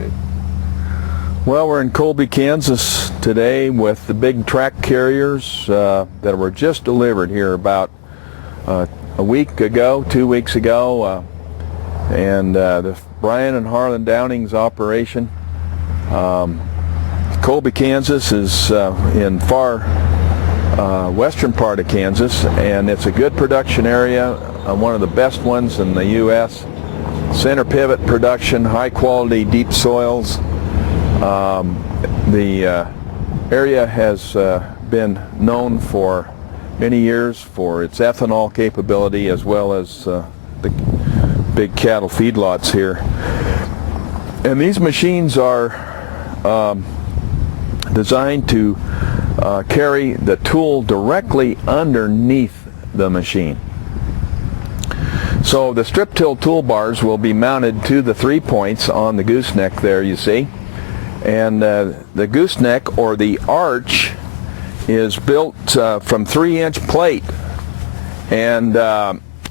Okay. Well, we're in Colby, Kansas today with the big track carriers that were just delivered here about a week ago, 2 weeks ago, and the Brian and Harlan Downing's operation. Colby, Kansas is in far western part of Kansas, and it's a good production area, one of the best ones in the U.S. Center pivot production, high quality deep soils. The area has been known for many years for its ethanol capability, as well as the big cattle feedlots here. And these machines are designed to carry the tool directly underneath the machine. So the strip till toolbars will be mounted to the 3 points on the gooseneck there, you see. And the gooseneck, or the arch, is built from 3-inch plate. And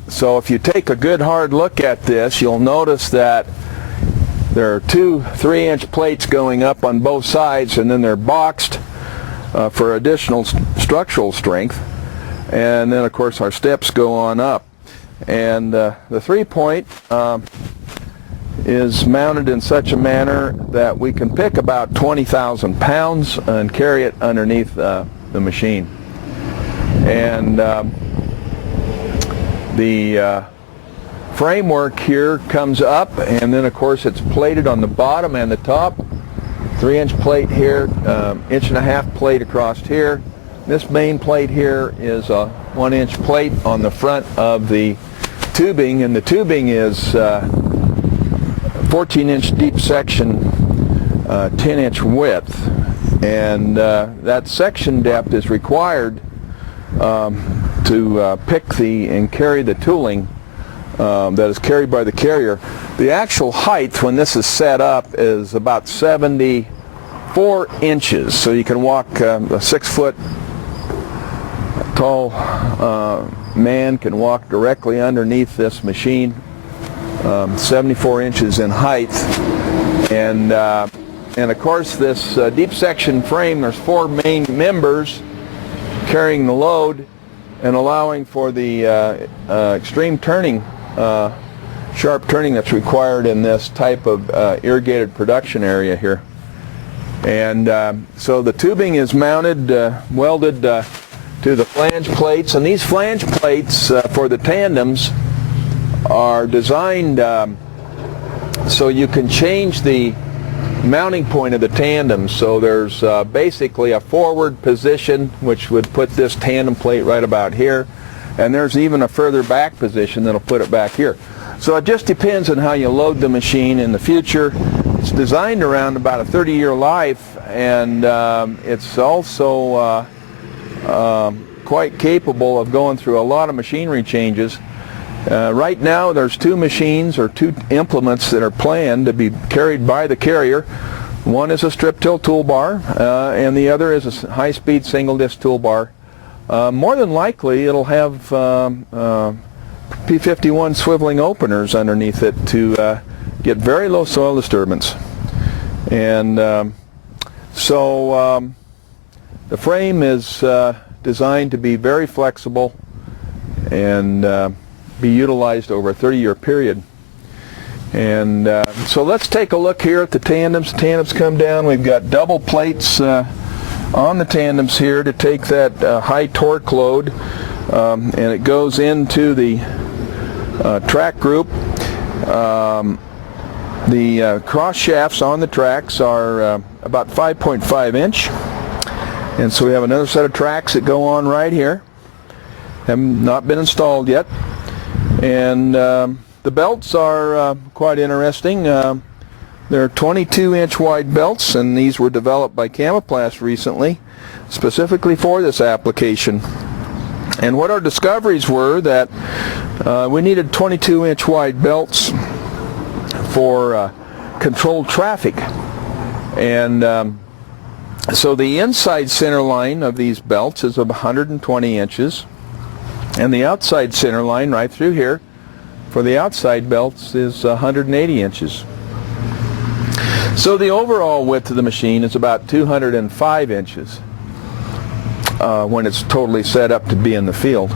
so if you take a good hard look at this, you'll notice that there are two 3-inch plates going up on both sides, and then they're boxed for additional structural strength. And then of course our steps go on up. And the 3-point is mounted in such a manner that we can pick about 20,000 pounds and carry it underneath the machine. And the framework here comes up, and then of course it's plated on the bottom and the top. 3-inch plate here, 1.5-inch plate across here. This main plate here is a 1-inch plate on the front of the tubing, and the tubing is 14-inch deep section, 10-inch width, and that section depth is required to pick and carry the tooling that is carried by the carrier. The actual height when this is set up is about 74 inches, so you can walk a 6-foot tall man can walk directly underneath this machine, 74 inches in height. And of course this deep section frame, there's 4 main members carrying the load and allowing for the extreme turning, sharp turning that's required in this type of irrigated production area here. And so the tubing is mounted, welded to the flange plates, and these flange plates for the tandems are designed so you can change the mounting point of the tandem. So there's basically a forward position which would put this tandem plate right about here, and there's even a further back position that'll put it back here. So it just depends on how you load the machine in the future. It's designed around about a 30-year life, and it's also quite capable of going through a lot of machinery changes. Right now there's 2 machines, or 2 implements, that are planned to be carried by the carrier. One is a strip till toolbar, and the other is a high-speed single disc toolbar. More than likely it'll have P51 swiveling openers underneath it to get very low soil disturbance. And so the frame is designed to be very flexible and be utilized over a 30-year period. And so let's take a look here at the tandems. The tandems come down. We've got double plates on the tandems here to take that high torque load, and it goes into the track group. The cross shafts on the tracks are about 5.5 inch. And so we have another set of tracks that go on right here. Have not been installed yet. And the belts are quite interesting. They're 22-inch wide belts, and these were developed by Camoplast recently, specifically for this application. And what our discoveries were that we needed 22-inch wide belts for controlled traffic. And so the inside center line of these belts is of 120 inches, and the outside center line right through here for the outside belts is 180 inches. So the overall width of the machine is about 205 inches when it's totally set up to be in the field.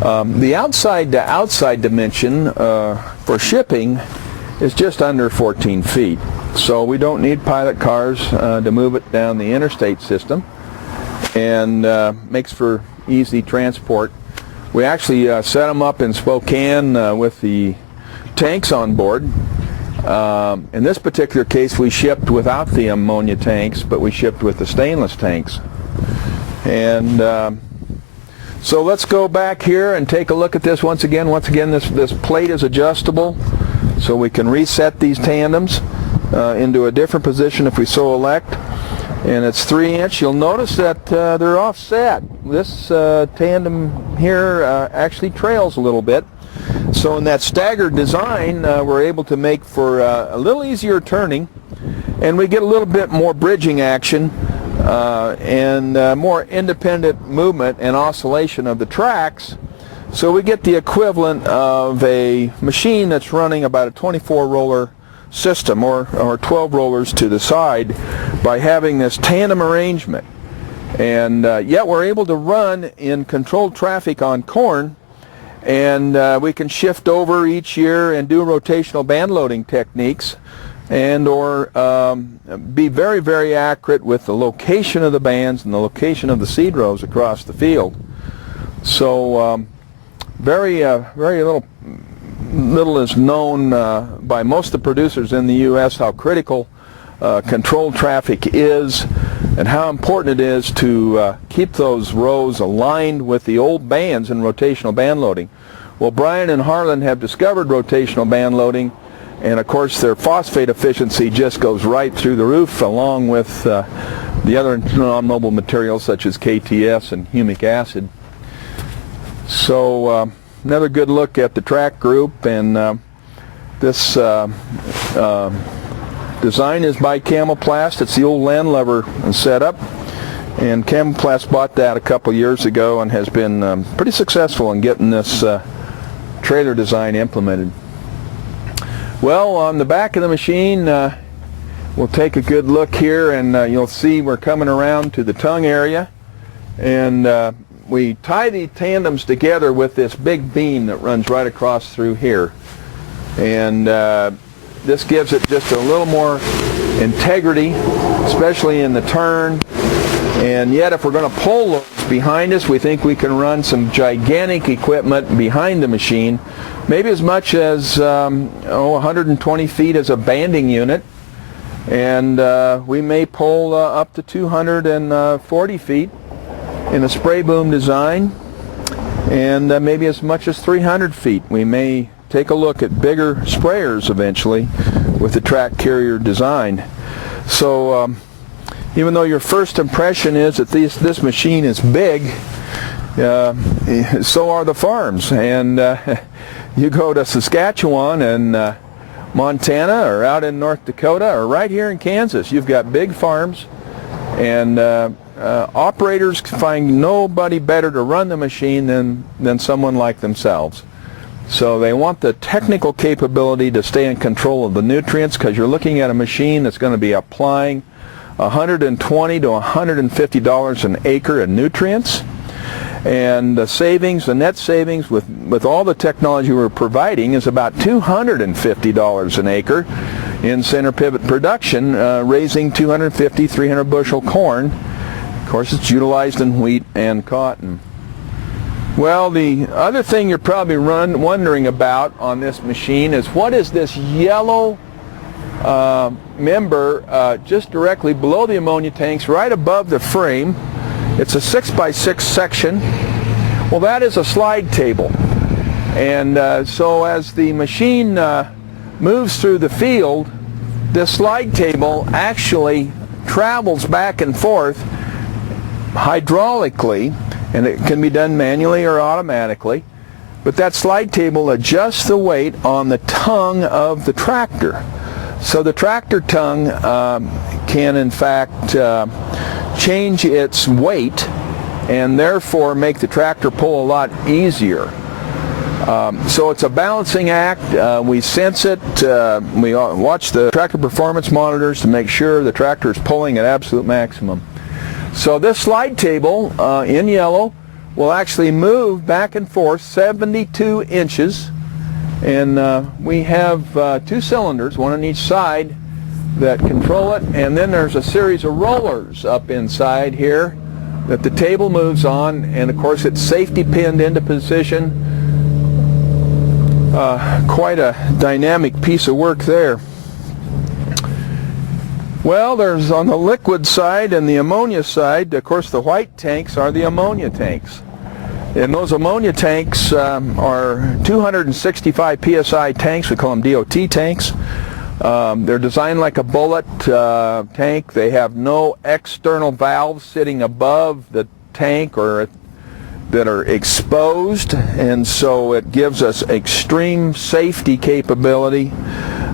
The outside to outside dimension for shipping is just under 14 feet. So we don't need pilot cars to move it down the interstate system, and makes for easy transport. We actually set them up in Spokane with the tanks on board. In this particular case, we shipped without the ammonia tanks, but we shipped with the stainless tanks. And so let's go back here and take a look at this once again. Once again, this plate is adjustable, so we can reset these tandems into a different position if we so elect. And it's 3-inch. You'll notice that they're offset. This tandem here actually trails a little bit. So in that staggered design, we're able to make for a little easier turning, and we get a little bit more bridging action and more independent movement and oscillation of the tracks. So we get the equivalent of a machine that's running about a 24 roller system, or 12 rollers to the side, by having this tandem arrangement. And yet we're able to run in controlled traffic on corn, and we can shift over each year and do rotational band loading techniques, and or be very, very accurate with the location of the bands and the location of the seed rows across the field. So very little is known by most of the producers in the U.S. how critical controlled traffic is, and how important it is to keep those rows aligned with the old bands in rotational band loading. Well, Brian and Harlan have discovered rotational band loading, and of course their phosphate efficiency just goes right through the roof, along with the other non-mobile materials such as KTS and humic acid. So another good look at the track group, and this design is by Camoplast. It's the old land lever setup, and Camoplast bought that a couple years ago and has been pretty successful in getting this trailer design implemented. Well, on the back of the machine, we'll take a good look here, and you'll see we're coming around to the tongue area, and we tie the tandems together with this big beam that runs right across through here, and this gives it just a little more integrity, especially in the turn. And yet, if we're going to pull those behind us, we think we can run some gigantic equipment behind the machine, maybe as much as 120 feet as a banding unit, and we may pull up to 240 feet in a spray boom design, and maybe as much as 300 feet. We may take a look at bigger sprayers eventually with the track carrier design. So even though your first impression is that this machine is big, so are the farms. And you go to Saskatchewan and Montana, or out in North Dakota, or right here in Kansas, you've got big farms, and operators find nobody better to run the machine than someone like themselves. So they want the technical capability to stay in control of the nutrients, because you're looking at a machine that's going to be applying $120 to $150 an acre in nutrients. And the savings, the net savings with all the technology we're providing, is about $250 an acre in center pivot production, raising 250, 300 bushel corn. Of course, it's utilized in wheat and cotton. Well, the other thing you're probably wondering about on this machine is, what is this yellow member just directly below the ammonia tanks, right above the frame? It's a 6x6 section. Well, that is a slide table. And so as the machine moves through the field, this slide table actually travels back and forth hydraulically, and it can be done manually or automatically. But that slide table adjusts the weight on the tongue of the tractor. So the tractor tongue can in fact change its weight, and therefore make the tractor pull a lot easier. So it's a balancing act. We sense it. We watch the tractor performance monitors to make sure the tractor is pulling at absolute maximum. So this slide table in yellow will actually move back and forth 72 inches. And we have 2 cylinders, one on each side, that control it. And then there's a series of rollers up inside here that the table moves on. And of course it's safety pinned into position. Quite a dynamic piece of work there. Well, there's on the liquid side and the ammonia side, of course the white tanks are the ammonia tanks. And those ammonia tanks are 265 psi tanks. We call them DOT tanks. They're designed like a bullet tank. They have no external valves sitting above the tank or that are exposed, and so it gives us extreme safety capability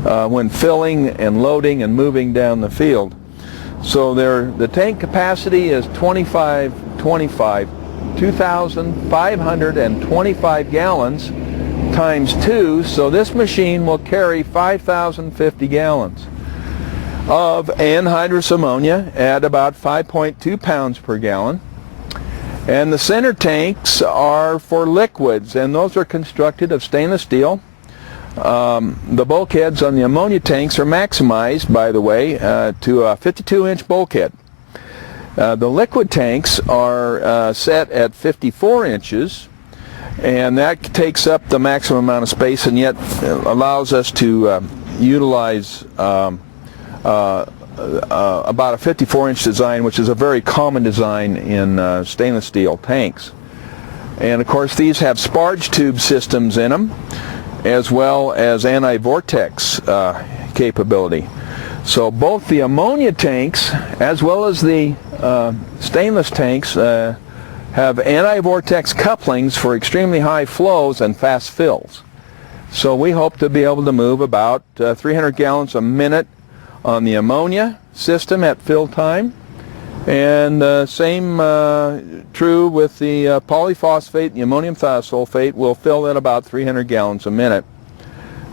when filling and loading and moving down the field. So the tank capacity is 2,525 gallons times 2, so this machine will carry 5,050 gallons of anhydrous ammonia at about 5.2 pounds per gallon. And the center tanks are for liquids, and those are constructed of stainless steel. The bulkheads on the ammonia tanks are maximized, by the way, to a 52-inch bulkhead. The liquid tanks are set at 54 inches, and that takes up the maximum amount of space and yet allows us to utilize about a 54-inch design, which is a very common design in stainless steel tanks. And of course these have sparge tube systems in them, as well as anti-vortex capability. So both the ammonia tanks as well as the stainless tanks have anti-vortex couplings for extremely high flows and fast fills. So we hope to be able to move about 300 gallons a minute on the ammonia system at fill time, and same true with the polyphosphate. The ammonium thiosulfate will fill at about 300 gallons a minute.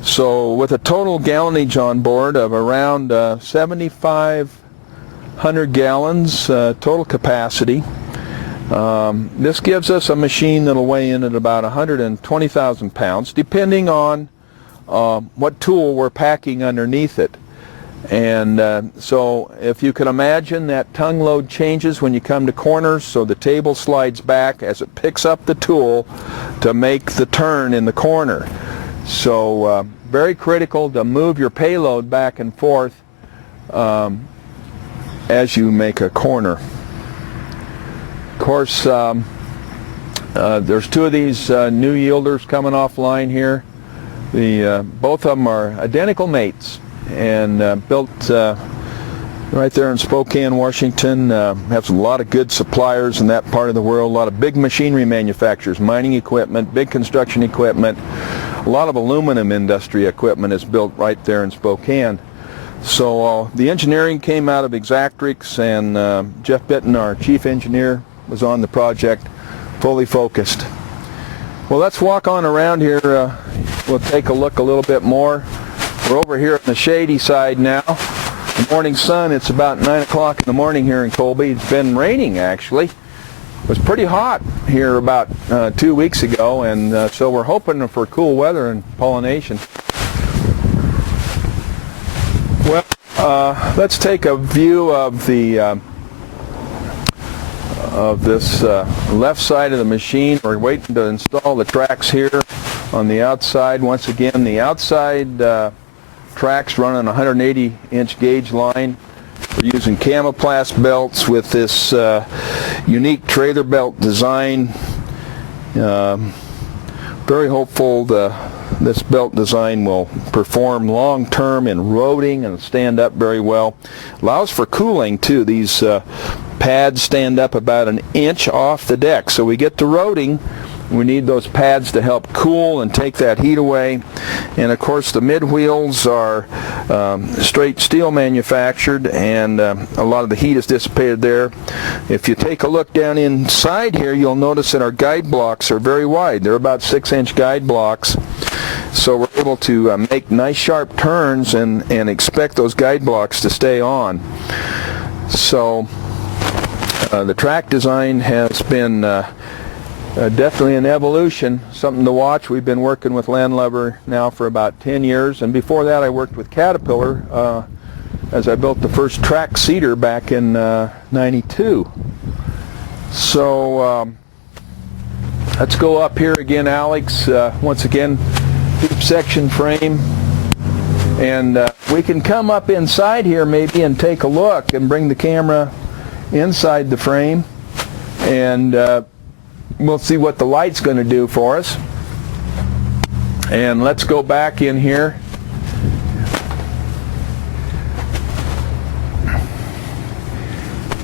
So with a total gallonage on board of around 7,500 gallons total capacity, this gives us a machine that will weigh in at about 120,000 pounds, depending on what tool we're packing underneath it. And so if you can imagine, that tongue load changes when you come to corners, so the table slides back as it picks up the tool to make the turn in the corner. So very critical to move your payload back and forth as you make a corner. Of course, there's 2 of these new yielders coming offline here. Both of them are identical mates, and built right there in Spokane, Washington. Have a lot of good suppliers in that part of the world, a lot of big machinery manufacturers, mining equipment, big construction equipment, a lot of aluminum industry equipment is built right there in Spokane. So the engineering came out of Exactrix, and Jeff Bitton, our chief engineer, was on the project, fully focused. Well, let's walk on around here. We'll take a look a little bit more. We're over here on the shady side now. The morning sun, it's about 9 o'clock in the morning here in Colby. It's been raining, actually. It was pretty hot here about 2 weeks ago, and so we're hoping for cool weather and pollination. Well, let's take a view of the this left side of the machine. We're waiting to install the tracks here on the outside. Once again, the outside tracks run on a 180-inch gauge line. We're using camoplast belts with this unique trailer belt design. Very hopeful this belt design will perform long-term in roading and stand up very well. Allows for cooling too. These pads stand up about an inch off the deck, so we get to roading We need those pads to help cool and take that heat away. And of course the mid wheels are straight steel manufactured, and a lot of the heat is dissipated there. If you take a look down inside here, you'll notice that our guide blocks are very wide. They're about 6-inch guide blocks. So we're able to make nice sharp turns and expect those guide blocks to stay on. So the track design has been definitely an evolution, something to watch. We've been working with Landlubber now for about 10 years, and before that I worked with Caterpillar as I built the first track seater back in '92. So let's go up here again, Alex. Once again, deep section frame, and we can come up inside here maybe and take a look and bring the camera inside the frame, and we'll see what the light's going to do for us. And let's go back in here.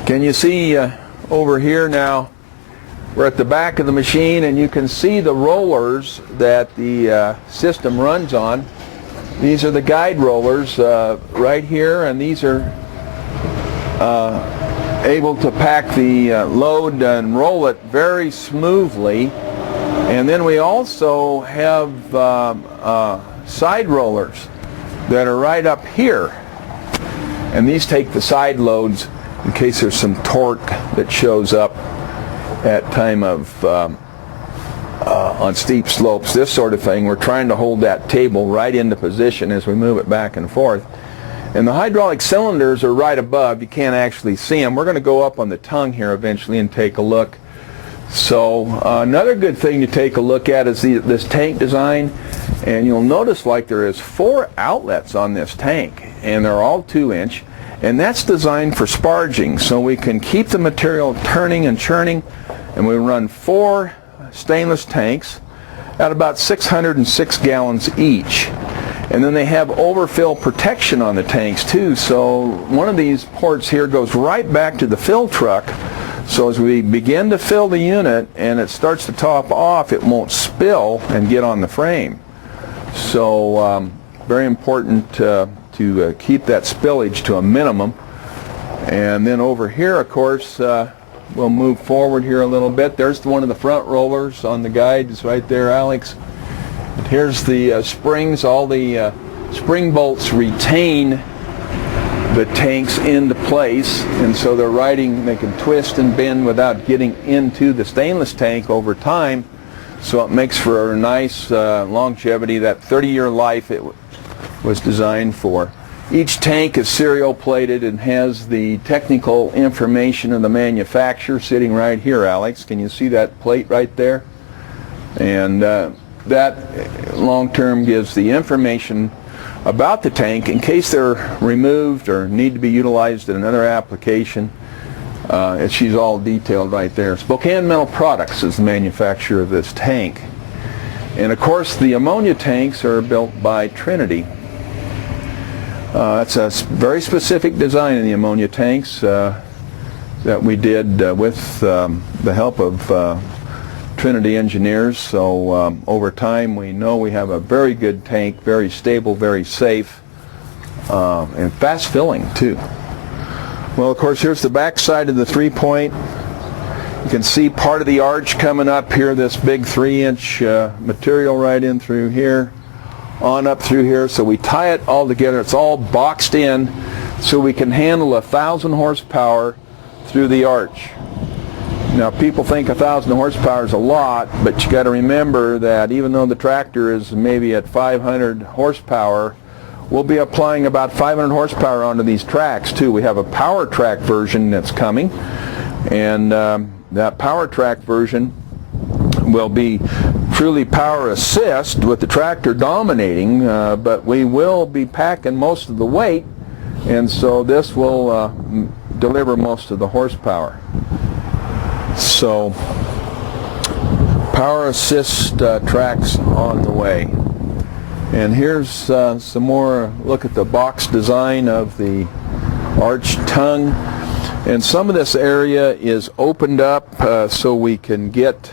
Can you see over here now? We're at the back of the machine, and you can see the rollers that the system runs on. These are the guide rollers right here, and these are able to pack the load and roll it very smoothly. And then we also have side rollers that are right up here, and these take the side loads in case there's some torque that shows up at time of on steep slopes, this sort of thing. We're trying to hold that table right into position as we move it back and forth. And the hydraulic cylinders are right above. You can't actually see them. We're going to go up on the tongue here eventually and take a look. So another good thing to take a look at is this tank design. And you'll notice like there is 4 outlets on this tank, and they're all 2-inch. And that's designed for sparging, so we can keep the material turning and churning. And we run 4 stainless tanks at about 606 gallons each. And then they have overfill protection on the tanks too, so one of these ports here goes right back to the fill truck, so as we begin to fill the unit and it starts to top off, it won't spill and get on the frame. So very important to keep that spillage to a minimum. And then over here, of course, we'll move forward here a little bit. There's one of the front rollers on the guides right there, Alex. And here's the springs. All the spring bolts retain the tanks into place, and so they're riding, they can twist and bend without getting into the stainless tank over time, so it makes for a nice longevity, that 30-year life it was designed for. Each tank is serial plated and has the technical information of the manufacturer sitting right here, Alex. Can you see that plate right there? And that long-term gives the information about the tank in case they're removed or need to be utilized in another application. She's all detailed right there. Spokane Metal Products is the manufacturer of this tank. And of course the ammonia tanks are built by Trinity. It's a very specific design in the ammonia tanks that we did with the help of Trinity engineers. So over time we know we have a very good tank, very stable, very safe, and fast filling too. Well, of course, here's the back side of the 3-point. You can see part of the arch coming up here, this big 3-inch material right in through here, on up through here. So we tie it all together. It's all boxed in so we can handle 1,000 horsepower through the arch. Now, people think 1,000 horsepower is a lot, but you got to remember that even though the tractor is maybe at 500 horsepower, we'll be applying about 500 horsepower onto these tracks too. We have a power track version that's coming, and that power track version will be truly power assist with the tractor dominating, but we will be packing most of the weight, and so this will deliver most of the horsepower. So power assist tracks on the way. And here's some more look at the box design of the arch tongue. And some of this area is opened up so we can get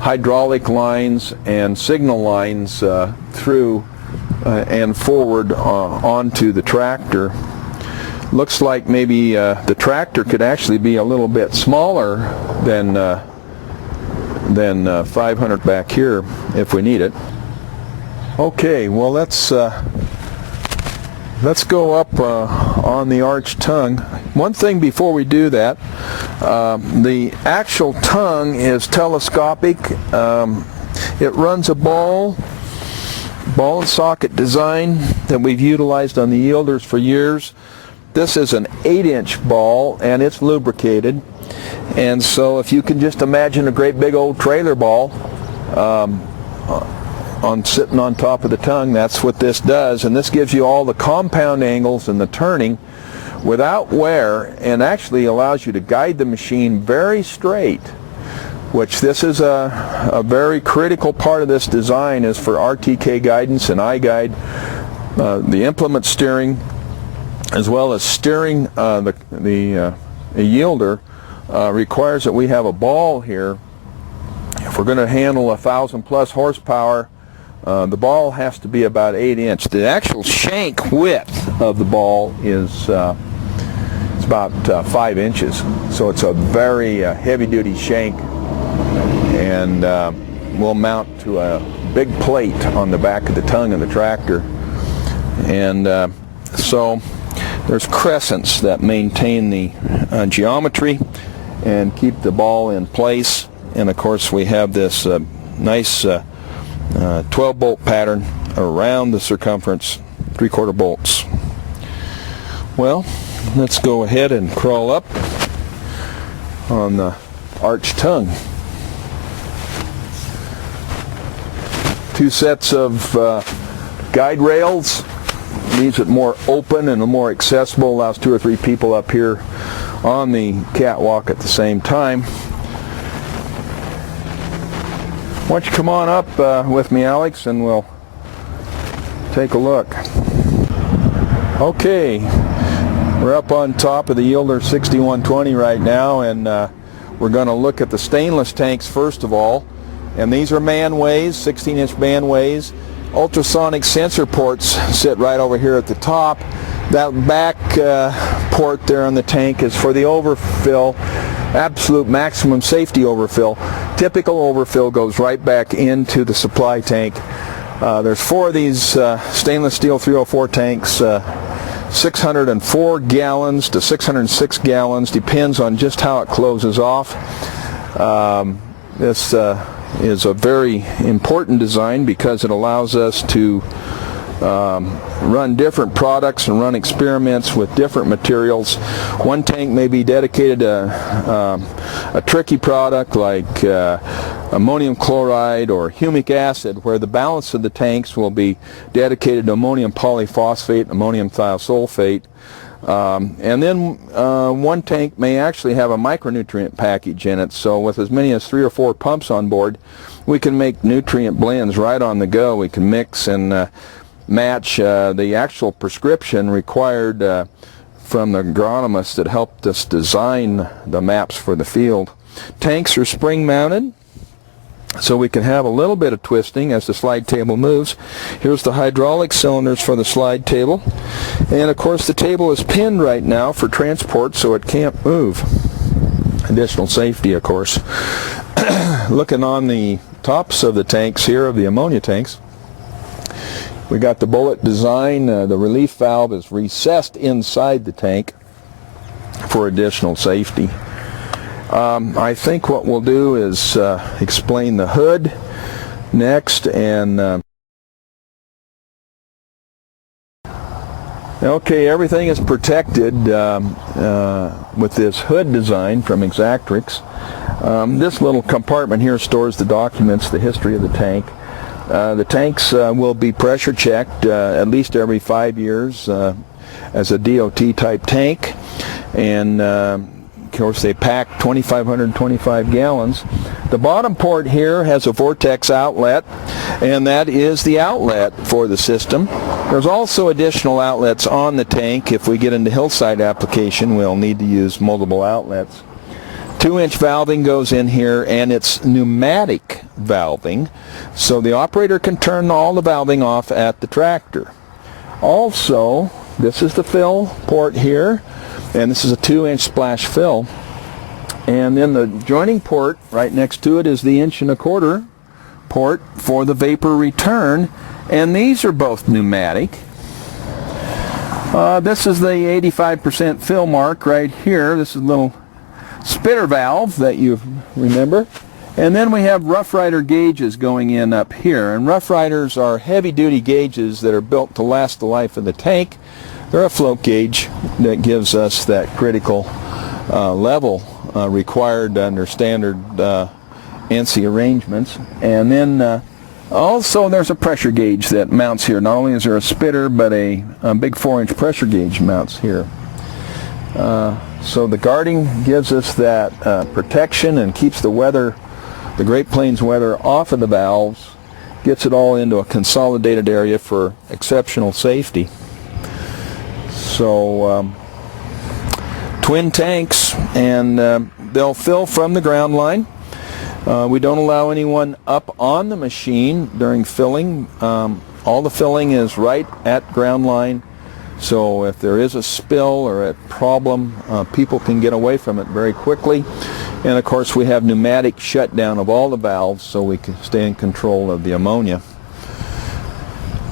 hydraulic lines and signal lines through and forward onto the tractor. Looks like maybe the tractor could actually be a little bit smaller than 500 back here if we need it. Okay, well let's go up on the arch tongue. One thing before we do that, the actual tongue is telescopic. It runs a ball and socket design that we've utilized on the yielders for years. This is an 8-inch ball and it's lubricated, and so if you can just imagine a great big old trailer ball sitting on top of the tongue, that's what this does. And this gives you all the compound angles and the turning without wear, and actually allows you to guide the machine very straight, which this is a very critical part of this design, is for RTK guidance and iGuide. The implement steering, as well as steering the yielder, requires that we have a ball here. If we're going to handle 1,000+ horsepower, the ball has to be about 8 inch. The actual shank width of the ball is it's about 5 inches, so it's a very heavy-duty shank, and will mount to a big plate on the back of the tongue of the tractor. And so there's crescents that maintain the geometry and keep the ball in place. And of course we have this nice 12-bolt pattern around the circumference, 3/4 bolts. Well, let's go ahead and crawl up on the arch tongue. 2 sets of guide rails. Leaves it more open and more accessible, allows 2 or 3 people up here on the catwalk at the same time. Why don't you come on up with me, Alex, and we'll take a look. Okay, we're up on top of the Yielder 6120 right now, and we're going to look at the stainless tanks first of all. And these are manways, 16-inch manways. Ultrasonic sensor ports sit right over here at the top. That back port there on the tank is for the overfill, absolute maximum safety overfill. Typical overfill goes right back into the supply tank. There's 4 of these stainless steel 304 tanks, 604 gallons to 606 gallons, depends on just how it closes off. This is a very important design because it allows us to run different products and run experiments with different materials. One tank may be dedicated to a tricky product like ammonium chloride or humic acid, where the balance of the tanks will be dedicated to ammonium polyphosphate, ammonium thiosulfate. And then one tank may actually have a micronutrient package in it, so with as many as 3 or 4 pumps on board, we can make nutrient blends right on the go. We can mix and match the actual prescription required from the agronomists that helped us design the maps for the field. Tanks are spring mounted, so we can have a little bit of twisting as the slide table moves. Here's the hydraulic cylinders for the slide table, and of course the table is pinned right now for transport, so it can't move. Additional safety, of course. Looking on the tops of the tanks here, of the ammonia tanks, we got the bullet design. The relief valve is recessed inside the tank for additional safety. I think what we'll do is explain the hood next, and okay, everything is protected with this hood design from Exactrix. This little compartment here stores the documents, the history of the tank. The tanks will be pressure checked at least every 5 years as a DOT type tank, and of course they pack 2,525 gallons. The bottom port here has a vortex outlet, and that is the outlet for the system. There's also additional outlets on the tank. If we get into hillside application, we'll need to use multiple outlets. 2-inch valving goes in here, and it's pneumatic valving, so the operator can turn all the valving off at the tractor. Also, this is the fill port here, and this is a 2-inch splash fill. And then the joining port right next to it is the 1.25" port for the vapor return, and these are both pneumatic. This is the 85% fill mark right here. This is a little spitter valve that you remember. And then we have Rough Rider gauges going in up here. And Rough Riders are heavy-duty gauges that are built to last the life of the tank. They're a float gauge that gives us that critical level required under standard ANSI arrangements. And then also there's a pressure gauge that mounts here. Not only is there a spitter, but a big 4-inch pressure gauge mounts here. So the guarding gives us that protection and keeps the weather, the Great Plains weather, off of the valves, gets it all into a consolidated area for exceptional safety. So twin tanks, and they'll fill from the ground line. We don't allow anyone up on the machine during filling. All the filling is right at ground line, so if there is a spill or a problem, people can get away from it very quickly. And of course we have pneumatic shutdown of all the valves so we can stay in control of the ammonia.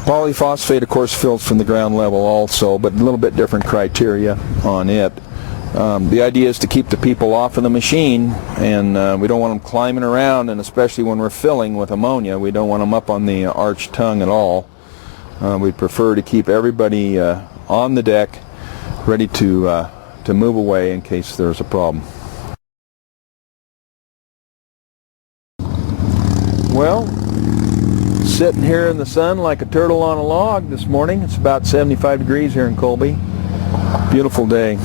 Polyphosphate, of course, fills from the ground level also, but a little bit different criteria on it. The idea is to keep the people off of the machine, and we don't want them climbing around, and especially when we're filling with ammonia, we don't want them up on the arched tongue at all. We'd prefer to keep everybody on the deck, ready to move away in case there's a problem. Well, sitting here in the sun like a turtle on a log this morning. It's about 75 degrees here in Colby. Beautiful day.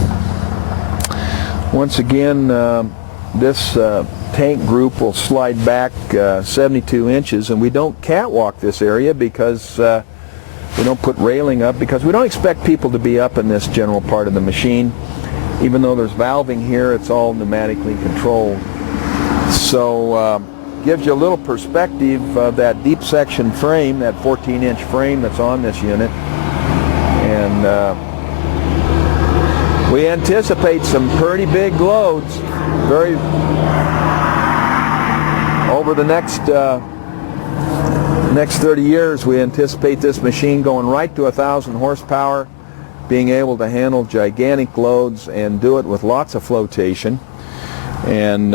Once again, this tank group will slide back 72 inches, and we don't catwalk this area because we don't put railing up, because we don't expect people to be up in this general part of the machine. Even though there's valving here, it's all pneumatically controlled. So gives you a little perspective of that deep section frame, that 14-inch frame that's on this unit. And we anticipate some pretty big loads over the next 30 years. We anticipate this machine going right to 1,000 horsepower, being able to handle gigantic loads and do it with lots of flotation. And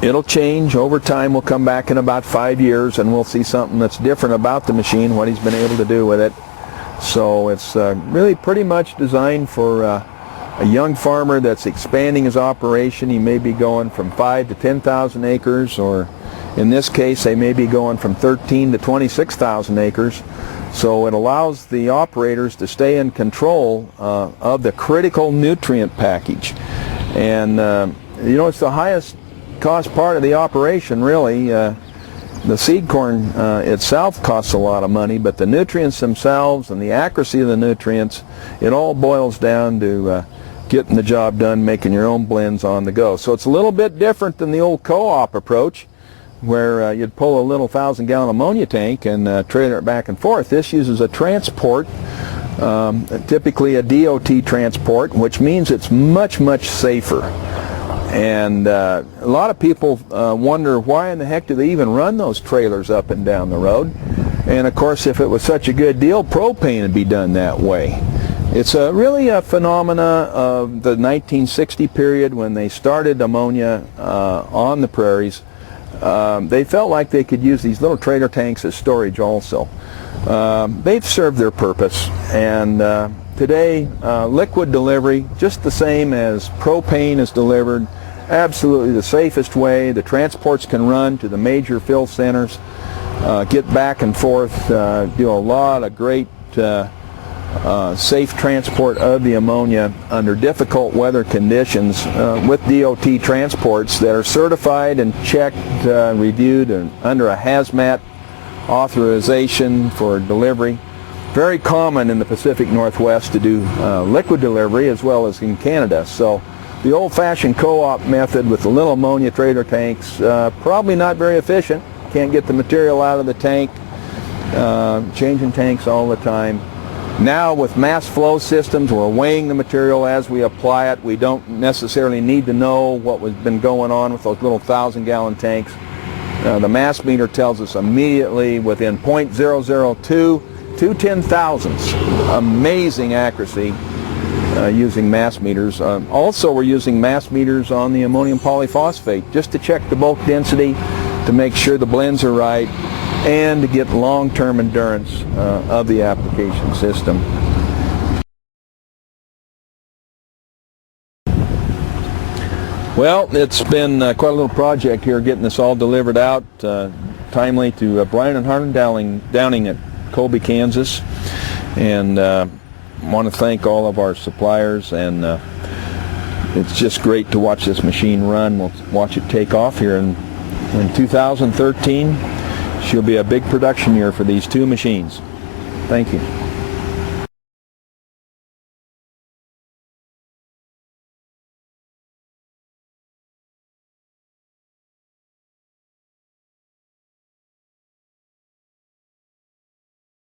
it'll change over time. We'll come back in about 5 years and we'll see something that's different about the machine, what he's been able to do with it. So it's really pretty much designed for a young farmer that's expanding his operation. He may be going from 5 to 10,000 acres, or in this case they may be going from 13 to 26,000 acres. So it allows the operators to stay in control of the critical nutrient package. And you know, it's the highest cost part of the operation, really. The seed corn itself costs a lot of money, but the nutrients themselves and the accuracy of the nutrients, it all boils down to getting the job done, making your own blends on the go. So it's a little bit different than the old co-op approach, where you'd pull a little 1,000-gallon ammonia tank and trailer it back and forth. This uses a transport, typically a DOT transport, which means it's much, much safer. And a lot of people wonder, why in the heck do they even run those trailers up and down the road? And of course, if it was such a good deal, propane would be done that way. It's really a phenomena of the 1960 period when they started ammonia on the prairies. They felt like they could use these little trailer tanks as storage also. They've served their purpose, and today liquid delivery, just the same as propane is delivered, absolutely the safest way. The transports can run to the major fill centers, get back and forth, do a lot of great safe transport of the ammonia under difficult weather conditions with DOT transports that are certified and checked, reviewed, and under a hazmat authorization for delivery. Very common in the Pacific Northwest to do liquid delivery, as well as in Canada. So The old-fashioned co-op method with the little ammonia trailer tanks, probably not very efficient. Can't get the material out of the tank, changing tanks all the time. Now with mass flow systems, we're weighing the material as we apply it. We don't necessarily need to know what has been going on with those little 1,000-gallon tanks. The mass meter tells us immediately within 0.002 to 10,000ths. Amazing accuracy using mass meters. Also, we're using mass meters on the ammonium polyphosphate just to check the bulk density, to make sure the blends are right, and to get long-term endurance of the application system. Well, it's been quite a little project here getting this all delivered out timely to Brian and Harlan Downing at Colby, Kansas. And I want to thank all of our suppliers, and it's just great to watch this machine run. We'll watch it take off here in 2013. She'll be a big production year for these two machines. Thank you.